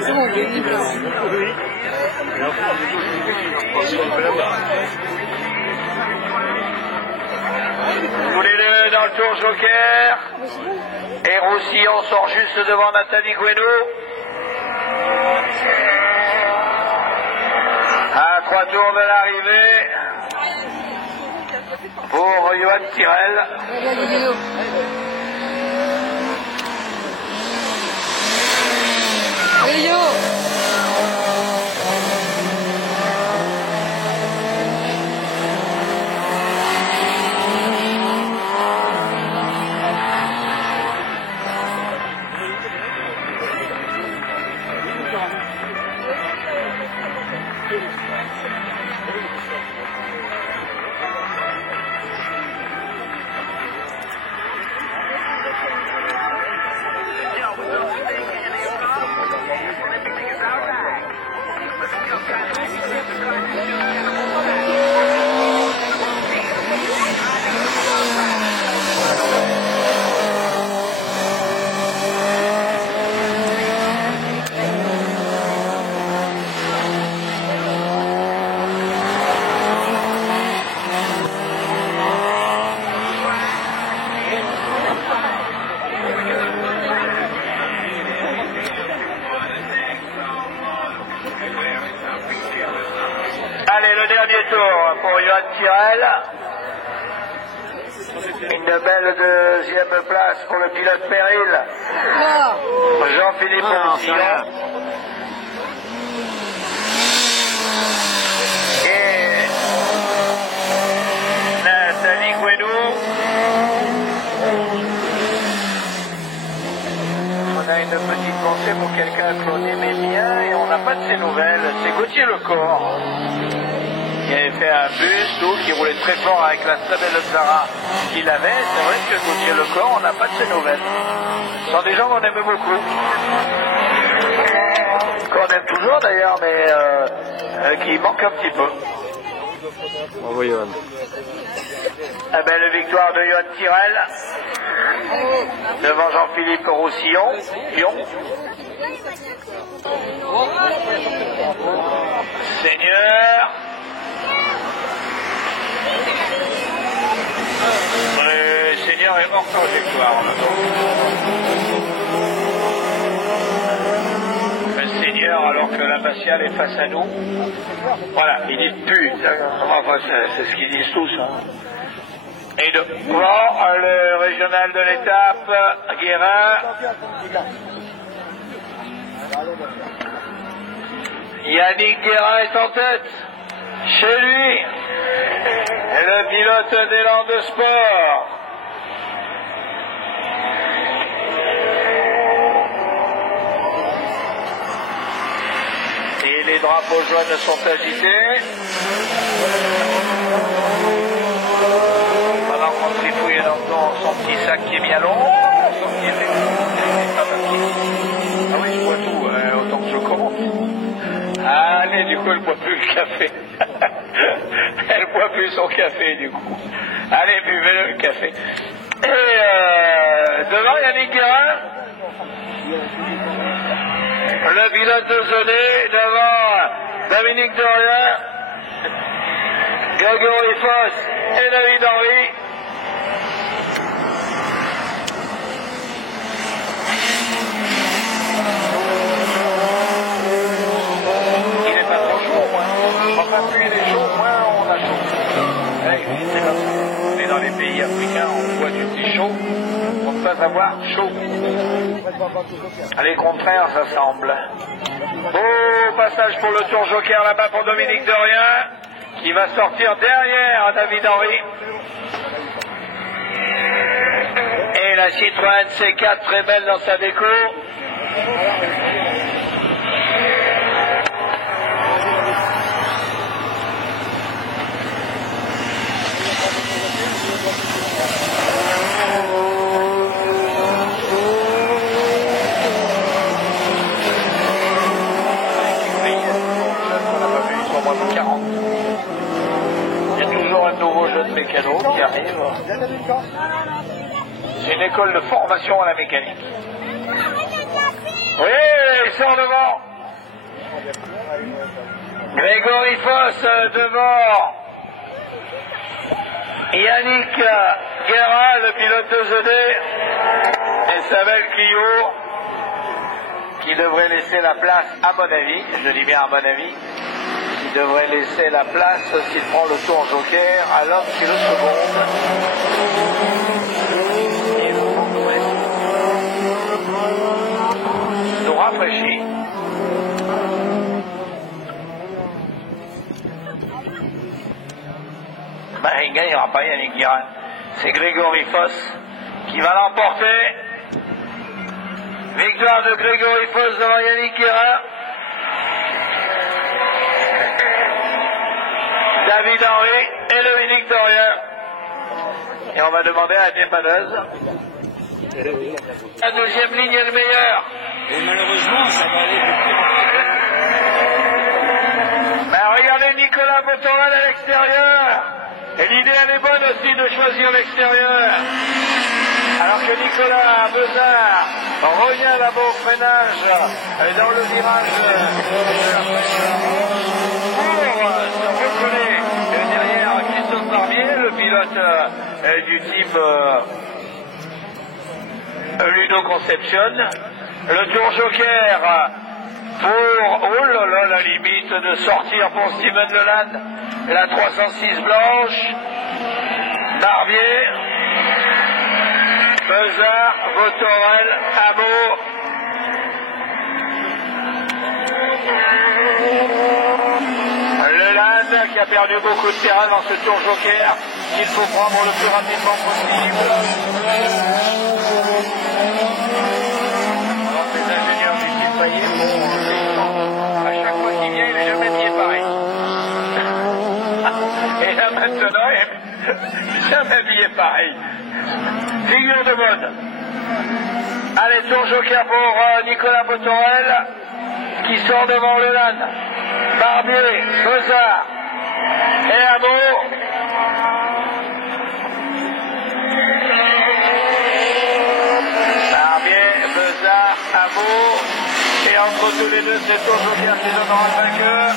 C'est bon, il est libre. Tous les deux dans le tour joker. Et Roussillon sort juste devant Nathalie Guénaud. À 3 tours de l'arrivée. Pour Johan Tirel. Allez, yo. Allez, le dernier tour pour Johan Tirel. Une belle deuxième place pour le pilote Péril. Ah. Jean-Philippe Roussillon. Et Nathalie Guénaud. On a une petite pensée pour quelqu'un qu'on aimait bien et on n'a pas de ses nouvelles. C'est Gauthier Lecor. Qui avait fait un bus, tout, qui roulait très fort avec la Sabelle Zara qu'il avait. C'est vrai que Gauthier Lecor, on n'a pas de ses nouvelles. Ce sont des gens qu'on aimait beaucoup. Qu'on aime toujours d'ailleurs, mais qui manquent un petit peu. Bravo Johan. La belle victoire de Johan Tirel. Devant Jean-Philippe Roussillon. Seigneur. Le Seigneur est mort en victoire. Le Seigneur, alors que l'abbatiale est face à nous. Voilà, il dit pute. Enfin, c'est ce qu'ils disent tous. Hein. Et devant le régional de l'étape, Guérin. Yannick Guérin est en tête. Chez lui, le pilote d'Élan de Sport. Et les drapeaux jaunes sont agités. Pendant qu'on trifouille dans son petit sac qui est bien long, son petit coup, elle boit plus le café. Elle boit plus son café, du coup. Allez, buvez-le, le café. Et devant Yannick Guérin, le pilote de Zoné, devant Dominique Dorien, Grégory Foss et David Henry. Il n'est pas trop chaud, moi. Enfin, plus il est chaud, moins on a chaud. Hey, c'est comme ça. On est dans les pays africains, on boit du thé chaud pour ne pas avoir chaud. Les contraires, ça semble. Beau passage pour le tour joker là-bas pour Dominique Dorien, qui va sortir derrière David Henry. Et la Citroën C4 très belle dans sa déco. Il y a toujours un nouveau jeune mécano qui arrive. C'est une école de formation à la mécanique. Oui, il sort devant. Grégory Foss devant. Yannick Guérin, le pilote de ZD. Et Samuel Clio, qui devrait laisser la place, à mon avis, je dis bien à mon avis, qui devrait laisser la place, s'il prend le tour joker, à l'homme qui le seconde. Et nous rafraîchit. Ben, il ne gagnera pas, Yannick Guérin. C'est Grégory Foss qui va l'emporter. Victoire de Grégory Foss devant Yannick Guérin. David Henry et Dominique Dorien. Et on va demander à la dépanneuse. La deuxième ligne est le meilleur. Et malheureusement, ça va aller de plus en plus. Ben, regardez Nicolas Botorel à l'extérieur. Et l'idée, elle est bonne aussi de choisir l'extérieur. Alors que Nicolas Bezard revient là-bas au freinage dans le virage pour se recoller derrière Christophe Barbier, le pilote du type Ludo Conception. Le tour joker pour, oh là là, la limite de sortir pour Steven Leland, la 306 blanche, Barbier, Bezard, Botorel, Amo. Leland qui a perdu beaucoup de terrain dans ce tour joker, qu'il faut prendre le plus rapidement possible. Alors les ingénieurs du type Payet, à chaque fois qu'il vient, il n'est jamais bien pareil. Et là maintenant, il n'est jamais bien pareil. Figure de mode. Allez, tour joker pour Nicolas Botorel, qui sort devant Leland. Barbier, Bezard et Amo. Barbier, Bezard, Amo. Et entre tous les deux, c'est tour joker qui donnera le vainqueur.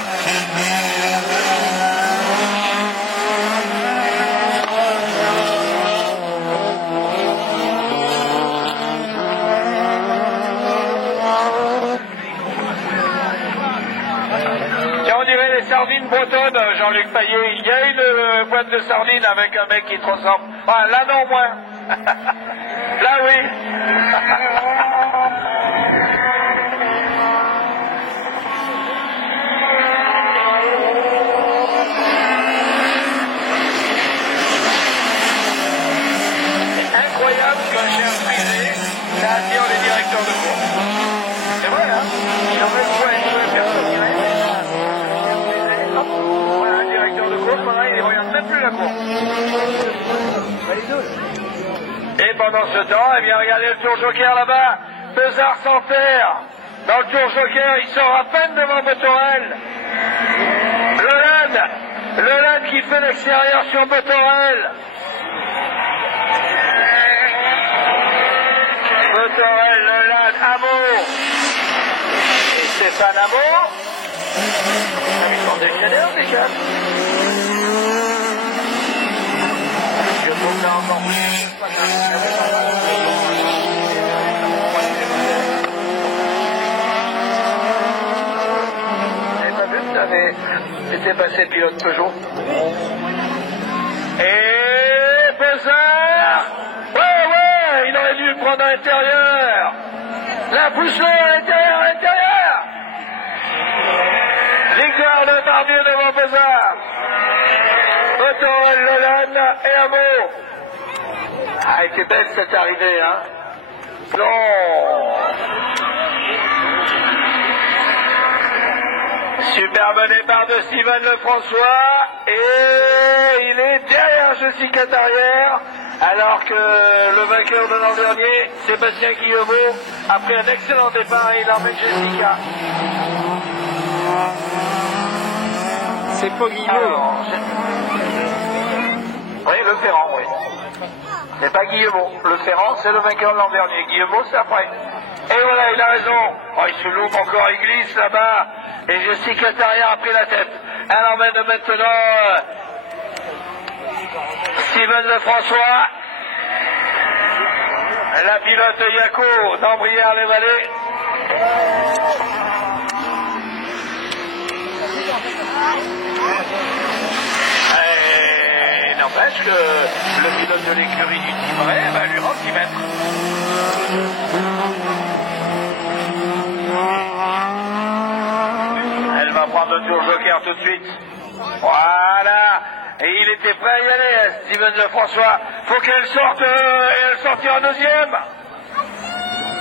Sardines bretonnes, Jean-Luc Payet. Il y a une boîte de sardines avec un mec qui te ressemble. Ah, là non, moins. Là oui. C'est incroyable qu'un chef privé attire les directeurs de course. C'est vrai, hein? Il en met quoi une personne qui voilà, un directeur de course, voilà, il ne regarde même plus la course. Et pendant ce temps, eh bien, regardez le tour joker là-bas. Bezard s'enterre. Dans le tour joker, il sort à peine devant Botorel. Leland qui fait l'extérieur sur Botorel. Botorel, Leland, Amour. Et Stéphane Amour. Ils sont décalés en décale. Je trouve ça encore plus. C'était passé pilote Peugeot. Et Bezard. Ouais, il aurait dû le prendre à l'intérieur. La pousse-le à l'intérieur. Victoire de Barbier devant Bezard. Botorel, Leland et Amour. Ah, elle était belle cette arrivée, hein. Non. Superbe départ de Steven Lefrançois et il est derrière Jessica Tarrière alors que le vainqueur de l'an dernier, Sébastien Guillemot, après un excellent départ, il emmène Jessica. C'est pas Guillemot. Oui, le Ferrand, oui. C'est pas Guillemot. Le Ferrand, c'est le vainqueur de l'an dernier. Guillemot, c'est après. Et voilà, il a raison. Oh, il se loupe encore, il glisse là-bas. Et Jessica Tarrière a pris la tête. Elle emmène maintenant Steven Lefrançois. La pilote Yako d'Ambrières-les-Vallées. Et n'empêche que le pilote de l'écurie du Timbray va lui rendre 10 mètres. Elle va prendre le tour joker tout de suite. Voilà. Et il était prêt à y aller, Steven Lefrançois. Faut qu'elle sorte, et elle sortira en deuxième.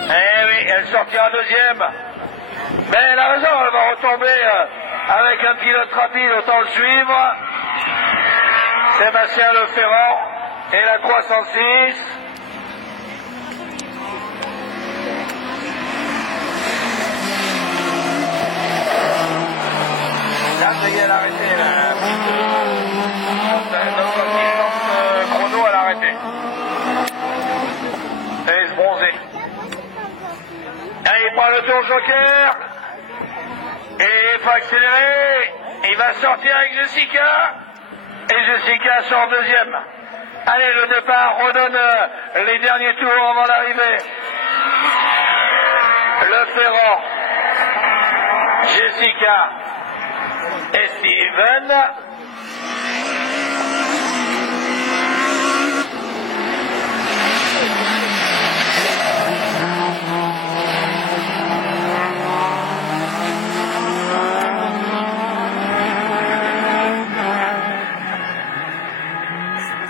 Eh oui, elle sortira en deuxième. Mais elle a raison, elle va retomber avec un pilote rapide, autant le suivre. Sébastien Leferrand et la 306. Là, ça y est, elle a arrêté. Chrono, elle a arrêté. Elle se bronzer. Allez, il prend le tour joker. Et il faut accélérer. Il va sortir avec Jessica. Et Jessica sort deuxième. Allez, le départ redonne les derniers tours avant l'arrivée. Le Ferrand. Jessica. Et Steven.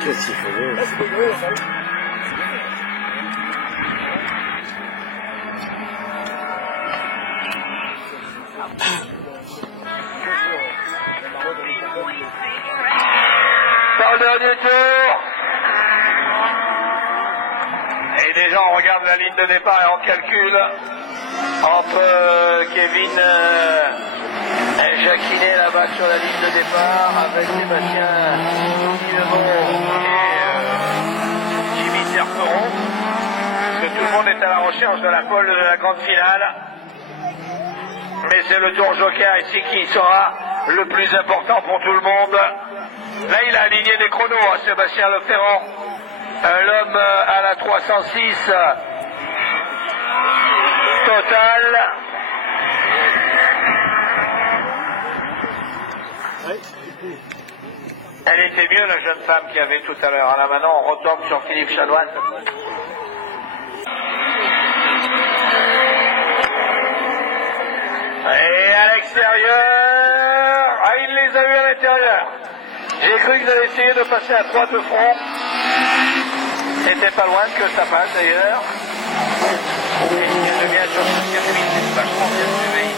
Qu'est-ce qu'il fait? Dans le dernier tour. Et déjà on regarde la ligne de départ et on calcule entre Kevin et Jacquinet là-bas sur la ligne de départ avec Sébastien Guillemot et Jimmy Serperon. Parce que tout le monde est à la recherche de la pole de la grande finale. Mais c'est le tour joker ici qui sera le plus important pour tout le monde. Là, il a aligné des chronos, hein, Sébastien Leferrand. L'homme à la 306 total. Elle était mieux, la jeune femme qu'il y avait tout à l'heure. Là, maintenant, on retombe sur Philippe Chadoine. Et à l'extérieur, ah, il les a eu à l'intérieur. J'ai cru qu'ils allaient essayer de passer à 3 de front. C'était pas loin que ça passe d'ailleurs. Et ce qu'il y a de bien sur ce circuit, c'est vachement bien surveillé.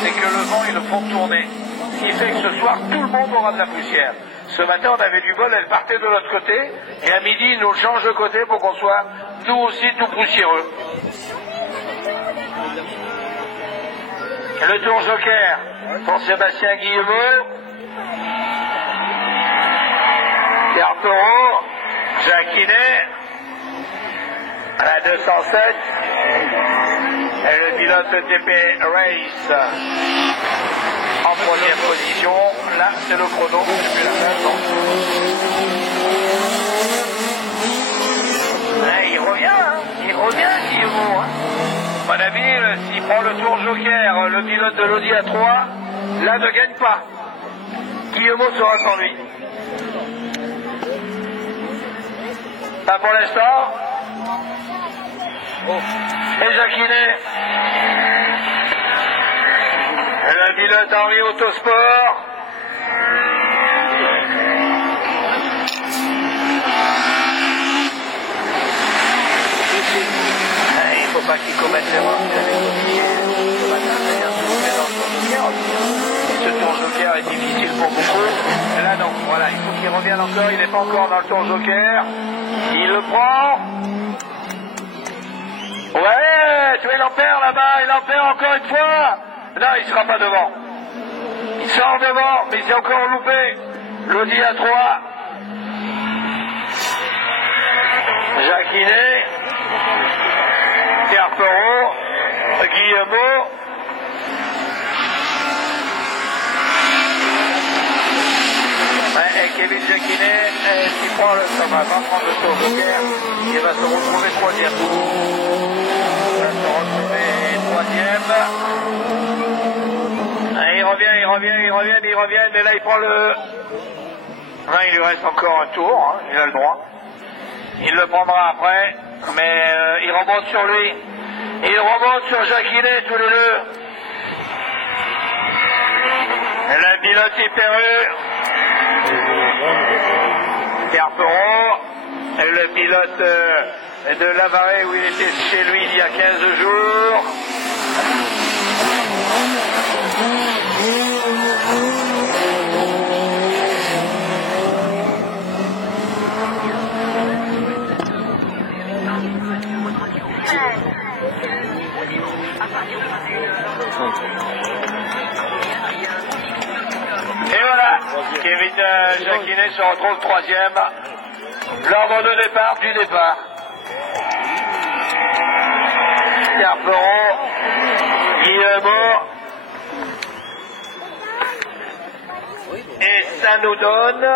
C'est que le vent, ils le font tourner. Ce qui fait que ce soir, tout le monde aura de la poussière. Ce matin, on avait du bol, elle partait de l'autre côté. Et à midi, ils nous le changent de côté pour qu'on soit, nous aussi, tout poussiéreux. Le tour joker pour Sébastien Guillemot. Pierre Perrault, Jacquinet, à la 207. Et le pilote TP Race en première position. Là, c'est le chrono. Depuis la fin, il revient, Guillemot. À mon avis, s'il prend le tour joker, le pilote de l'Audi A3, là ne gagne pas. Guillemot sera sans lui. Pas pour l'instant. Et Jacquinet. Le pilote Henri Autosport. Il ne faut pas qu'il commette l'erreur. Ce tour joker est difficile pour beaucoup. Là non, voilà, il faut qu'il revienne encore. Il n'est pas encore dans le tour joker. Il le prend. Ouais, tu es l'ampère là-bas, il en perd encore une fois. Non, il ne sera pas devant. Il sort devant, mais il s'est encore loupé. L'Audi A3. Jacquinet. Pierre Perrault. Guillemot. Ouais, et Kevin Jacquinet, qui prend le, ça va prendre le tour joker, il va se retrouver troisième. Il va se retrouver troisième. Il revient, mais là il prend le... Non, il lui reste encore un tour, hein, il a le droit. Il le prendra après, mais il remonte sur lui. Il remonte sur Jacquinet tous les deux. Et la pilote Hyper-U. Pierre Perrault, et le pilote de Lavarée où il était chez lui il y a 15 jours. Et voilà, Kevin Jacquinet se retrouve troisième. L'ordre de départ du départ. Pierre Perrault, Guillemot. Et ça nous donne